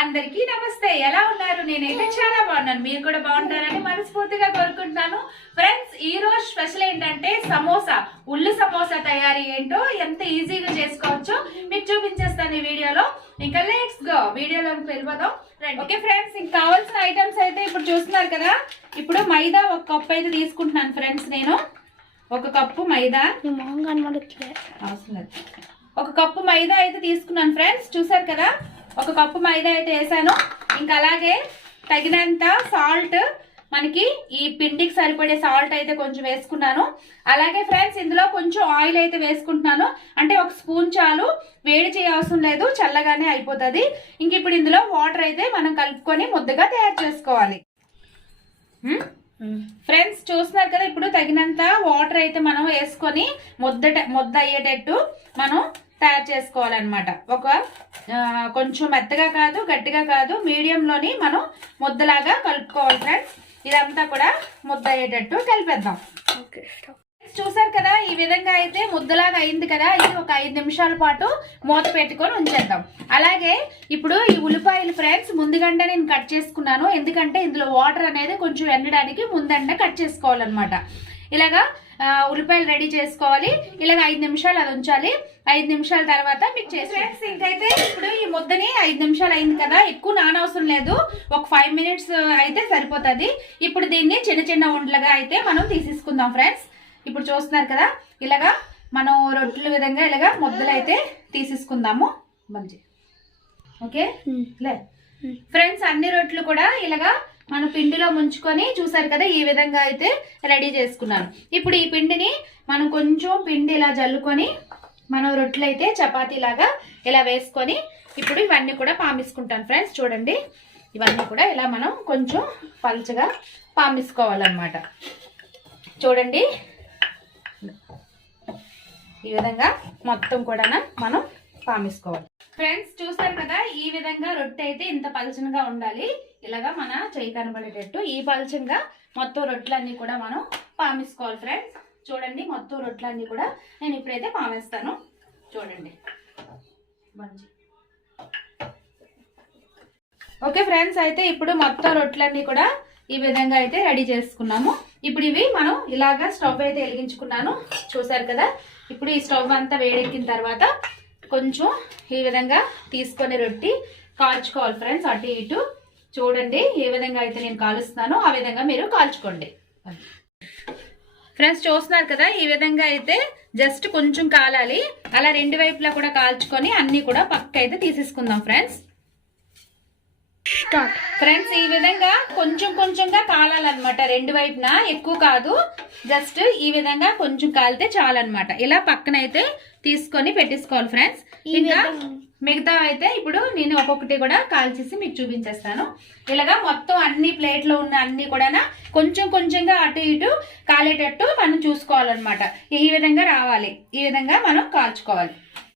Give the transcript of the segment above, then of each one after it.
అందరికీ నమస్తే. ఎలా ఉన్నారు? నేనైతే చాలా బాగున్నాను. మీరు కూడా బాగుంటారని మనస్ఫూర్తిగా కోరుకుంటున్నాను. ఫ్రెండ్స్, ఈ రోజు స్పెషల్ ఏంటంటే సమోసా, ఉల్లి సమోసా తయారీ ఏంటో ఎంత ఈజీగా చేసుకోవచ్చో మీకు చూపించేస్తాను ఈ వీడియోలో. ఇంకా లెట్స్ గో, వీడియోలోకి వెళ్ళిపోదాం. ఓకే ఫ్రెండ్స్, ఇంకా కావాల్సిన ఐటమ్స్ అయితే ఇప్పుడు చూస్తున్నారు కదా. ఇప్పుడు మైదా 1 కప్ అయితే తీసుకుంటున్నాను ఫ్రెండ్స్. నేను 1 కప్పు మైదా, 1 కప్పు మైదా అయితే తీసుకున్నాను ఫ్రెండ్స్. చూసారు కదా, 1 కప్పు మైదా అయితే వేసాను. ఇంకా అలాగే తగినంత సాల్ట్, మనకి ఈ పిండికి సరిపడే సాల్ట్ అయితే కొంచెం వేసుకున్నాను. అలాగే ఫ్రెండ్స్, ఇందులో కొంచెం ఆయిల్ అయితే వేసుకుంటున్నాను. అంటే 1 స్పూన్ చాలు, వేడి చేయవసరం లేదు, చల్లగానే అయిపోతుంది. ఇంక ఇప్పుడు ఇందులో వాటర్ అయితే మనం కలుపుకొని ముద్దగా తయారు చేసుకోవాలి. ఫ్రెండ్స్, చూస్తున్నారు కదా, ఇప్పుడు తగినంత వాటర్ అయితే మనం వేసుకొని ముద్ద అయ్యేటట్టు మనం తయారు చేసుకోవాలన్నమాట. కొంచెం మెత్తగా కాదు, గట్టిగా కాదు, మీడియంలోని మనం ముద్దలాగా కలుపుకోవాలి ఫ్రెండ్స్. ఇదంతా కూడా ముద్ద అయ్యేటట్టు కలిపేద్దాం. చూసారు కదా, ఈ విధంగా అయితే ముద్దలాగా అయింది కదా. ఇది ఒక 5 నిమిషాల పాటు మూత పెట్టుకొని ఉంచేద్దాం. అలాగే ఇప్పుడు ఈ ఉల్లిపాయలు ఫ్రెండ్స్ ముందుగంటే నేను కట్ చేసుకున్నాను. ఎందుకంటే ఇందులో వాటర్ అనేది కొంచెం ఎండడానికి ముందంట కట్ చేసుకోవాలన్నమాట. ఇలాగా ఉల్లిపాయలు రెడీ చేసుకోవాలి. ఇలాగ 5 నిమిషాలు అది ఉంచాలి. 5 నిమిషాల తర్వాత మీకు చేసి ఫ్రెండ్స్, ఇంకైతే ఇప్పుడు ఈ ముద్దని 5 నిమిషాలు అయింది కదా, ఎక్కువ నానవసరం లేదు, ఒక 5 మినిట్స్ అయితే సరిపోతుంది. ఇప్పుడు దీన్ని చిన్న చిన్న ఉండలుగా అయితే మనం తీసేసుకుందాం ఫ్రెండ్స్. ఇప్పుడు చూస్తున్నారు కదా, ఇలాగా మనం రొట్టెల విధంగా ఇలాగా ముద్దలు అయితే తీసేసుకుందాము. మంచి ఓకే లే ఫ్రెండ్స్, అన్ని రొట్టెలు కూడా ఇలాగా మనం పిండిలో ముంచుకొని చూసారు కదా, ఈ విధంగా అయితే రెడీ చేసుకున్నాను. ఇప్పుడు ఈ పిండిని మనం కొంచెం పిండి ఇలా జల్లుకొని మనం రొట్టెలు అయితే చపాతీలాగా ఇలా వేసుకొని ఇప్పుడు ఇవన్నీ కూడా పామిసుకుంటాను ఫ్రెండ్స్. చూడండి, ఇవన్నీ కూడా ఇలా మనం కొంచెం పల్చగా పామిసుకోవాలన్నమాట. చూడండి, ఈ విధంగా మొత్తం కూడా మనం పామిసుకోవాలి ఫ్రెండ్స్. చూస్తారు కదా, ఈ విధంగా రొట్టె అయితే ఇంత పలచనగా ఉండాలి. ఇలాగా మన చేయి కనబడేటట్టు ఈ పలచంగా మొత్తం రొట్టెలన్నీ కూడా మనం పామిసుకోవాలి ఫ్రెండ్స్. చూడండి, మొత్తం రొట్టెలన్నీ కూడా నేను ఇప్పుడైతే పామేస్తాను. చూడండి, మంచి ఓకే ఫ్రెండ్స్, అయితే ఇప్పుడు మొత్తం రొట్టెలన్నీ కూడా ఈ విధంగా అయితే రెడీ చేసుకున్నాము. ఇప్పుడు ఇవి మనం ఇలాగా స్టవ్ అయితే వెలిగించుకున్నాను. చూసారు కదా, ఇప్పుడు ఈ స్టవ్ అంతా వేడెక్కిన తర్వాత కొంచెం ఈ విధంగా తీసుకొని రొట్టి కాల్చుకోవాలి ఫ్రెండ్స్, అటు ఇటు. చూడండి, ఏ విధంగా అయితే నేను కాలుస్తున్నానో ఆ విధంగా మీరు కాల్చుకోండి ఫ్రెండ్స్. చూస్తున్నారు కదా, ఈ విధంగా అయితే జస్ట్ కొంచెం కాలాలి. అలా 2 వైపులా కూడా కాల్చుకొని అన్ని కూడా పక్క అయితే తీసేసుకుందాం ఫ్రెండ్స్. ఫ్రెండ్స్, ఈ విధంగా కొంచెం కొంచెంగా కాలాలన్నమాట, 2 వైపున, ఎక్కువ కాదు. జస్ట్ ఈ విధంగా కొంచెం కాలితే చాలన్నమాట. ఇలా పక్కనైతే తీసుకొని పెట్టేసుకోవాలి ఫ్రెండ్స్. ఇంకా మిగతా అయితే ఇప్పుడు నేను ఒక్కొక్కటి కూడా కాల్చేసి మీకు చూపించేస్తాను. ఇలాగా మొత్తం అన్ని ప్లేట్లో ఉన్న అన్ని కూడా కొంచెం కొంచెంగా అటు ఇటు కాలేటట్టు మనం చూసుకోవాలన్నమాట. ఈ విధంగా రావాలి, ఈ విధంగా మనం కాల్చుకోవాలి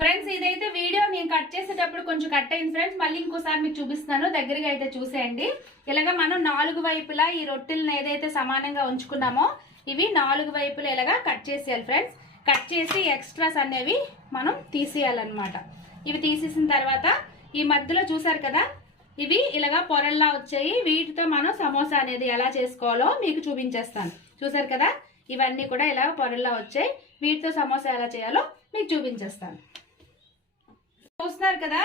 ఫ్రెండ్స్. ఇదైతే వీడియో నేను కట్ చేసేటప్పుడు కొంచెం కట్ అయింది ఫ్రెండ్స్. మళ్ళీ ఇంకోసారి మీకు చూపిస్తాను, దగ్గరగా అయితే చూసేయండి. ఇలాగా మనం 4 వైపులా ఈ రొట్టెలను ఏదైతే సమానంగా ఉంచుకున్నామో ఇవి 4 వైపులా ఇలాగా కట్ చేసేయాలి ఫ్రెండ్స్. కట్ చేసి ఎక్స్ట్రాస్ అనేవి మనం తీసేయాలన్నమాట. ఇవి తీసేసిన తర్వాత ఈ మధ్యలో చూసారు కదా, ఇవి ఇలాగా పొరల్లా వచ్చాయి. వీటితో మనం సమోసా అనేది ఎలా చేసుకోవాలో మీకు చూపించేస్తాను. చూసారు కదా, ఇవన్నీ కూడా ఇలా పొరల్లా వచ్చాయి. వీటితో సమోసా ఎలా చేయాలో మీకు చూపించేస్తాను. చూస్తున్నారు కదా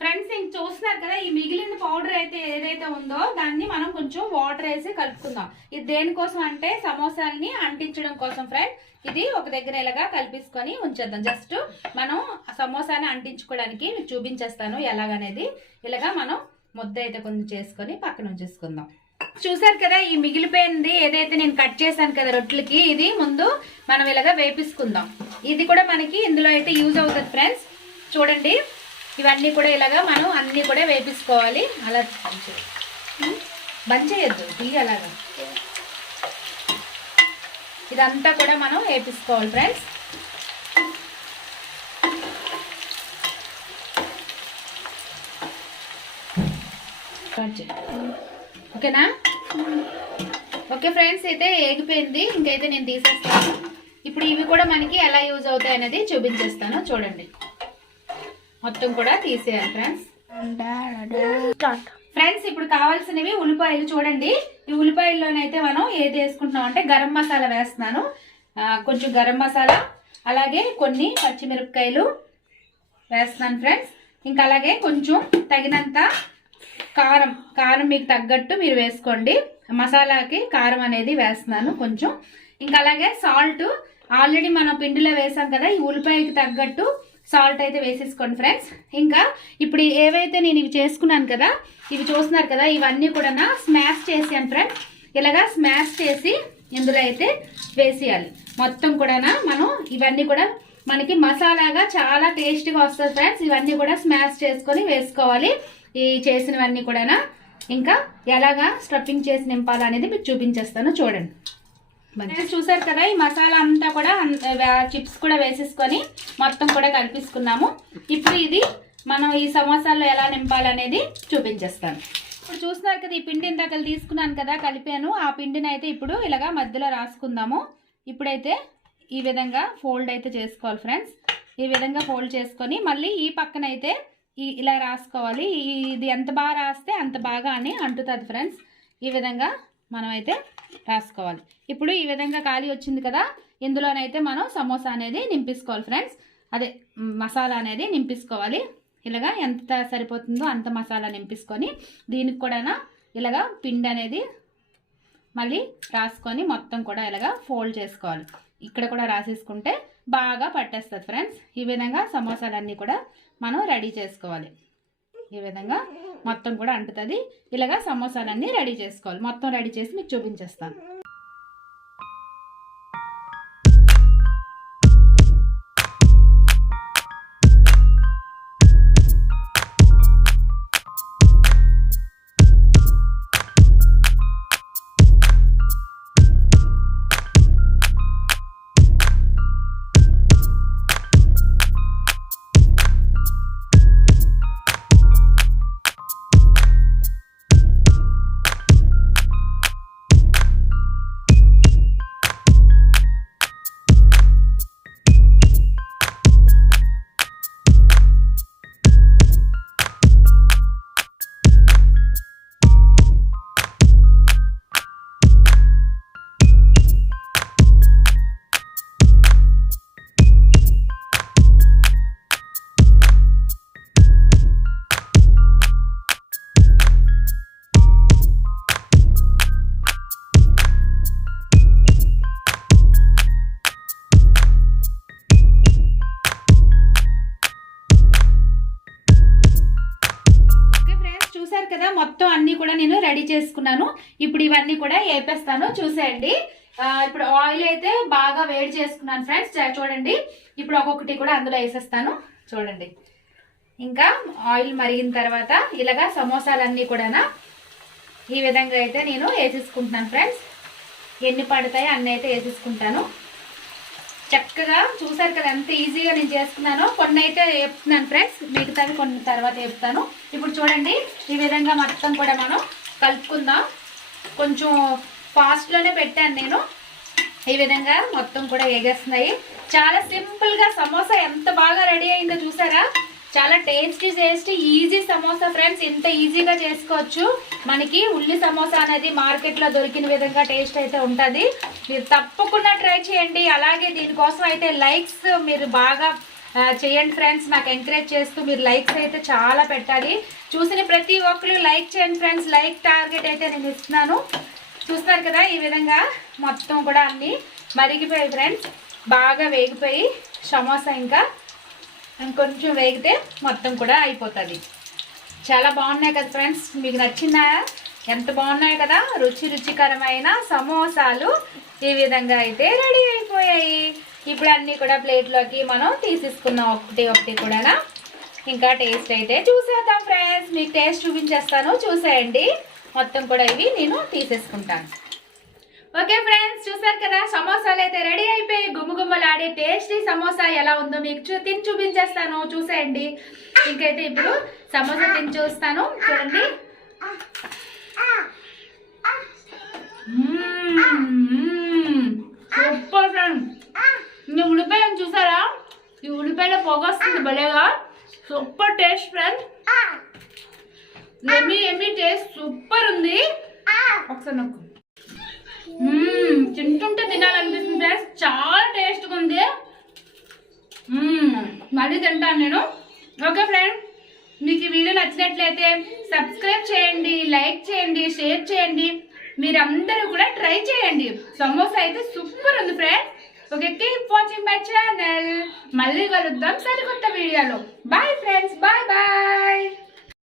ఫ్రెండ్స్, ఇంక చూస్తున్నారు కదా, ఈ మిగిలిన పౌడర్ అయితే ఏదైతే ఉందో దాన్ని మనం కొంచెం వాటర్ వేసి కలుపుకుందాం. ఇది దేనికోసం అంటే సమోసాలని అంటించడం కోసం ఫ్రెండ్స్. ఇది ఒక దగ్గర ఇలాగా కలిపేసుకొని ఉంచేద్దాం. జస్ట్ మనం సమోసాని అంటించుకోవడానికి మీకు చూపించేస్తాను ఎలాగనేది. ఇలాగా మనం ముద్ద అయితే కొంచెం చేసుకొని పక్కన ఉంచేసుకుందాం. చూసారు కదా, ఈ మిగిలిపోయింది ఏదైతే నేను కట్ చేశాను కదా రొట్టెలకి, ఇది ముందు మనం ఇలాగా వేపించుకుందాం. ఇది కూడా మనకి ఇందులో అయితే యూజ్ అవుతుంది ఫ్రెండ్స్. చూడండి, ఇవన్నీ కూడా ఇలాగా మనం అన్నీ కూడా వేపించుకోవాలి. అలా బంద్ చేయొద్దు, అలాగా ఇదంతా కూడా మనం వేపించుకోవాలి ఫ్రెండ్స్. ఓకేనా? ఓకే ఫ్రెండ్స్, అయితే ఏగిపోయింది. ఇంకైతే నేను తీసేస్తాను. ఇప్పుడు ఇవి కూడా మనకి ఎలా యూజ్ అవుతాయి అనేది చూపించేస్తాను. చూడండి, మొత్తం కూడా తీసేయాలి ఫ్రెండ్స్. ఫ్రెండ్స్ ఇప్పుడు కావాల్సినవి ఉల్లిపాయలు చూడండి. ఈ ఉల్లిపాయల్లోనైతే మనం ఏది వేసుకుంటున్నాం అంటే గరం మసాలా వేస్తున్నాను, కొంచెం గరం మసాలా, అలాగే కొన్ని పచ్చిమిరపకాయలు వేస్తున్నాను ఫ్రెండ్స్. ఇంకా అలాగే కొంచెం తగినంత కారం, కారం మీకు తగ్గట్టు మీరు వేసుకోండి. మసాలాకి కారం అనేది వేస్తున్నాను కొంచెం. ఇంకా అలాగే సాల్ట్ ఆల్రెడీ మనం పిండిలో వేసాం కదా, ఈ ఉల్లిపాయకి తగ్గట్టు సాల్ట్ అయితే వేసేసుకోండి ఫ్రెండ్స్. ఇంకా ఇప్పుడు ఏవైతే నేను ఇవి చేసుకున్నాను కదా, ఇవి చూస్తున్నారు కదా, ఇవన్నీ కూడా స్మాష్ చేసాను ఫ్రెండ్స్. ఇలాగా స్మాష్ చేసి ఇందులో అయితే వేసేయాలి. మొత్తం కూడా మనం ఇవన్నీ కూడా మనకి మసాలాగా చాలా టేస్టీగా వస్తుంది ఫ్రెండ్స్. ఇవన్నీ కూడా స్మాష్ చేసుకొని వేసుకోవాలి ఈ చేసినవన్నీ కూడా. ఇంకా ఎలాగా స్టఫింగ్ చేసి నింపాలనేది మీకు చూపించేస్తాను చూడండి. చూసారు కదా, ఈ మసాలా అంతా కూడా చిప్స్ కూడా వేసేసుకొని మొత్తం కూడా కలిపేసుకున్నాము. ఇప్పుడు ఇది మనం ఈ సమోసాల్లో ఎలా నింపాలనేది చూపించేస్తాను. ఇప్పుడు చూస్తున్నారు కదా, ఈ పిండి ఇందాక తీసుకున్నాను కదా, కలిపాను. ఆ పిండిని అయితే ఇప్పుడు ఇలాగా మధ్యలో రాసుకుందాము. ఇప్పుడైతే ఈ విధంగా ఫోల్డ్ అయితే చేసుకోవాలి ఫ్రెండ్స్. ఈ విధంగా ఫోల్డ్ చేసుకొని మళ్ళీ ఈ పక్కన అయితే ఇలా రాసుకోవాలి. ఇది ఎంత బాగా రాస్తే అంత బాగా అని అంటుతుంది ఫ్రెండ్స్. ఈ విధంగా మనం అయితే రాసుకోవాలి. ఇప్పుడు ఈ విధంగా ఖాళీ వచ్చింది కదా, ఇందులోనైతే మనం సమోసా అనేది నింపేసుకోవాలి ఫ్రెండ్స్. అదే మసాలా అనేది నింపేసుకోవాలి. ఇలాగా ఎంత సరిపోతుందో అంత మసాలా నింపేసుకొని దీనికి కూడా ఇలాగా పిండి అనేది మళ్ళీ రాసుకొని మొత్తం కూడా ఇలాగా ఫోల్డ్ చేసుకోవాలి. ఇక్కడ కూడా రాసేసుకుంటే బాగా పట్టేస్తుంది ఫ్రెండ్స్. ఈ విధంగా సమోసాలన్నీ కూడా మనం రెడీ చేసుకోవాలి. ఈ విధంగా మొత్తం కూడా అంటుతుంది. ఇలాగా సమోసాలన్నీ రెడీ చేసుకోవాలి. మొత్తం రెడీ చేసి మీకు చూపించేస్తాను. కదా, మొత్తం అన్ని కూడా నేను రెడీ చేసుకున్నాను. ఇప్పుడు ఇవన్నీ కూడా వేపేస్తాను చూసేయండి. ఇప్పుడు ఆయిల్ అయితే బాగా వేడి చేసుకున్నాను ఫ్రెండ్స్. చూడండి, ఇప్పుడు ఒక్కొక్కటి కూడా అందులో వేసేస్తాను చూడండి. ఇంకా ఆయిల్ మరిగిన తర్వాత ఇలాగా సమోసాలన్నీ కూడా ఈ విధంగా అయితే నేను వేసేసుకుంటున్నాను ఫ్రెండ్స్. ఎన్ని పడతాయో అన్నీ అయితే వేసేసుకుంటాను. చక్కగా చూసారు కదా ఎంత ఈజీగా నేను చేసుకున్నాను. కొన్ని అయితే వేపుతున్నాను ఫ్రెండ్స్, మిగతాది కొన్ని తర్వాత వేపుతాను. ఇప్పుడు చూడండి, ఈ విధంగా మొత్తం కూడా మనం కలుపుకుందాం. కొంచెం ఫాస్ట్లోనే పెట్టాను నేను. ఈ విధంగా మొత్తం కూడా వేగేస్తున్నాయి. చాలా సింపుల్గా సమోసా ఎంత బాగా రెడీ అయిందో చూసారా. చాలా టేస్టీ ఈజీ సమోసా ఫ్రెండ్స్. ఇంత ఈజీగా చేసుకోవచ్చు. మనకి ఉల్లి సమోసా అనేది మార్కెట్లో దొరికిన విధంగా టేస్ట్ అయితే ఉంటుంది. మీరు తప్పకుండా ట్రై చేయండి. అలాగే దీనికోసం అయితే లైక్స్ మీరు బాగా చేయండి ఫ్రెండ్స్. నాకు ఎంకరేజ్ చేస్తూ మీరు లైక్స్ అయితే చాలా పెట్టాలి. చూసిన ప్రతి ఒక్కరు లైక్ చేయండి ఫ్రెండ్స్. లైక్ టార్గెట్ అయితే నేను ఇస్తున్నాను. చూస్తున్నారు కదా, ఈ విధంగా మొత్తం కూడా అన్నీ మరిగిపోయాయి ఫ్రెండ్స్. బాగా వేగిపోయి సమోసా ఇంకా ఇంకొంచెం వేగితే మొత్తం కూడా అయిపోతుంది. చాలా బాగున్నాయి కదా ఫ్రెండ్స్, మీకు నచ్చిందా? ఎంత బాగున్నాయి కదా. రుచికరమైన సమోసాలు ఈ విధంగా అయితే రెడీ అయిపోయాయి. ఇప్పుడు అన్నీ కూడా ప్లేట్లోకి మనం తీసేసుకున్నాం ఒకటి కూడా. ఇంకా టేస్ట్ అయితే చూసేద్దాం ఫ్రెండ్స్. మీకు టేస్ట్ చూపించేస్తాను చూసేయండి. మొత్తం కూడా ఇవి నేను తీసేసుకుంటాను. ఓకే ఫ్రెండ్స్, చూసారు కదా, సమోసాలు అయితే రెడీ అయిపోయి గుమ్మగుమ్మలాడే టేస్టీ సమోసా ఎలా ఉందో మీకు తిని చూపించేస్తాను చూసేయండి. ఇంకైతే ఇప్పుడు సమోసా తిని చూస్తాను చూడండి. Super friends. ఈ ఉల్లిపాయలను చూసారా, ఈ ఉల్లిపాయలో పొగ వస్తుంది భలేగా. Super taste friends. ఒకసారి నాకు తింటుంటే తినాలనిపిస్తుంది ఫ్రెండ్స్, చాలా టేస్ట్గా ఉంది. మళ్ళీ తింటాను నేను. ఓకే ఫ్రెండ్స్, మీకు ఈ వీడియో నచ్చినట్లయితే సబ్స్క్రైబ్ చేయండి, లైక్ చేయండి, షేర్ చేయండి. మీరందరూ కూడా ట్రై చేయండి. సమోసా అయితే సూపర్ ఉంది friends. Okay, keep watching my channel. మళ్ళీ కలుద్దాం సరికొత్త వీడియోలో. Bye friends, bye bye.